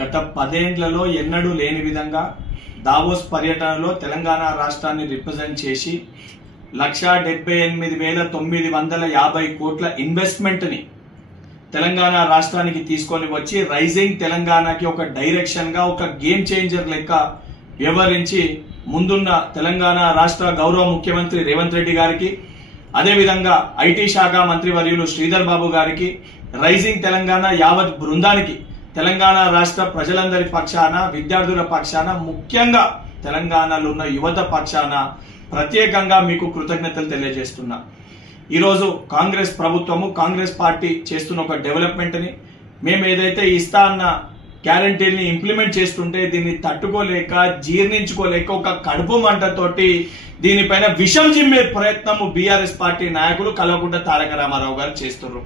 గత 10 ఏళ్లలో ఎన్నడూ లేని విధంగా దావోస్ పర్యటనలో తెలంగాణ రాష్ట్రాన్ని రిప్రజెంట్ చేసి 1,78,950 కోట్ల ఇన్వెస్ట్మెంట్ ని తెలంగాణ రాష్ట్రానికి తీసుకొని వచ్చి రైజింగ్ తెలంగాణకి ఒక డైరెక్షన్ గా ఒక గేమ్ చేంజర్ లెక్క వ్యవహరించి ముందున్న తెలంగాణ రాష్ట్ర గౌరవ ముఖ్యమంత్రి రేవంత్ రెడ్డి గారికి, అదే విధంగా ఐటీ శాఖ మంత్రివర్యులు శ్రీధర్ బాబు గారికి, రైజింగ్ తెలంగాణ యావత్ బృందానికి, తెలంగాణ రాష్ట్ర ప్రజలందరి పక్షాన, విద్యార్థుల పక్షాన, ముఖ్యంగా తెలంగాణలో ఉన్న యువత పక్షాన ప్రత్యేకంగా మీకు కృతజ్ఞతలు తెలియజేస్తున్నా. ఈరోజు కాంగ్రెస్ ప్రభుత్వము, కాంగ్రెస్ పార్టీ చేస్తున్న ఒక డెవలప్మెంట్ ని, మేము ఏదైతే ఇస్తా అన్న గ్యారంటీని ఇంప్లిమెంట్ చేస్తుంటే దీన్ని తట్టుకోలేక, జీర్ణించుకోలేక ఒక కడుపు మంటతోటి దీనిపైన విషం జిమ్మే ప్రయత్నము బీఆర్ఎస్ పార్టీ నాయకులు కల్వకుంట్ల తారక రామారావు గారు చేస్తున్నారు.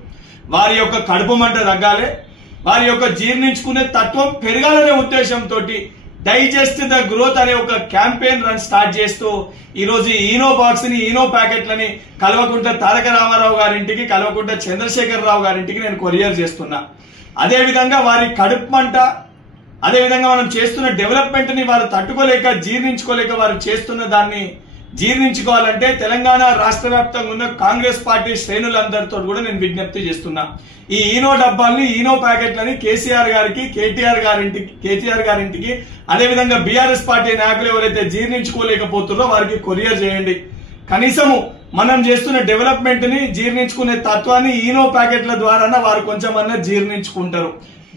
వారి యొక్క కడుపు మంట తగ్గాలి, వారి యొక్క జీర్ణించుకునే తత్వం పెరగాలనే ఉద్దేశంతో డైజెస్ట్ ద గ్రోత్ అనే ఒక క్యాంపెయిన్ రన్ స్టార్ట్ చేస్తూ ఈరోజు ఈనో బాక్స్ ని, ఈనో ప్యాకెట్లని కల్వకుంట్ల తారక రామారావు గారింటికి, కల్వకుంట్ల చంద్రశేఖర్ రావు గారింటికి నేను కొరియర్ చేస్తున్నా. అదే విధంగా వారి కడుపు మంట, అదే విధంగా మనం చేస్తున్న డెవలప్మెంట్ ని వారు తట్టుకోలేక, జీర్ణించుకోలేక వారు చేస్తున్న దాన్ని జీర్ణించుకోవాలంటే తెలంగాణ రాష్ట్ర వ్యాప్తంగా ఉన్న కాంగ్రెస్ పార్టీ శ్రేణులందరితో కూడా నేను విజ్ఞప్తి చేస్తున్నా. ఈ ఈనో డబ్బాల్ని, ఈనో ప్యాకెట్లని కేసీఆర్ గారికి, కేటీఆర్ గారింటికి, అదే విధంగా బీఆర్ఎస్ పార్టీ నాయకులు ఎవరైతే జీర్ణించుకోలేకపోతున్నారో వారికి కొరియర్ చేయండి. కనీసము మనం చేస్తున్న డెవలప్మెంట్ ని జీర్ణించుకునే తత్వాన్ని ఈనో ప్యాకెట్ల ద్వారా వారు కొంచెమన్నా జీర్ణించుకుంటారు.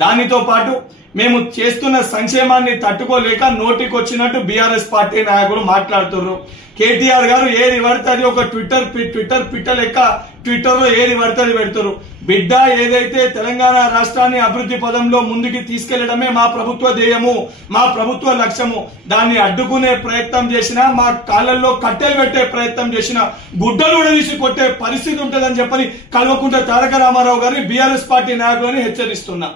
దానితో పాటు మేము చేస్తున్న సంక్షేమాన్ని తట్టుకోలేక నోటికొచ్చినట్టు బీఆర్ఎస్ పార్టీ నాయకులు మాట్లాడుతున్నారు. కేటీఆర్ గారు ఏది పడితే అది ఒక ట్విట్టర్ పిట్ట లెక్క ట్విట్టర్ లో ఏది పడితే అది పెడతారు. బిడ్డ, ఏదైతే తెలంగాణ రాష్ట్రాన్ని అభివృద్ధి పదంలో ముందుకు తీసుకెళ్లడమే మా ప్రభుత్వ ధ్యేయము, మా ప్రభుత్వ లక్ష్యము. దాన్ని అడ్డుకునే ప్రయత్నం చేసినా, మా కాళ్ళల్లో కట్టెలు పెట్టే ప్రయత్నం చేసినా గుడ్డలు కూడా తీసి కొట్టే పరిస్థితి ఉంటుందని చెప్పని కల్వకుంట్ల తారక రామారావు గారిని, బీఆర్ఎస్ పార్టీ నాయకులని హెచ్చరిస్తున్నా.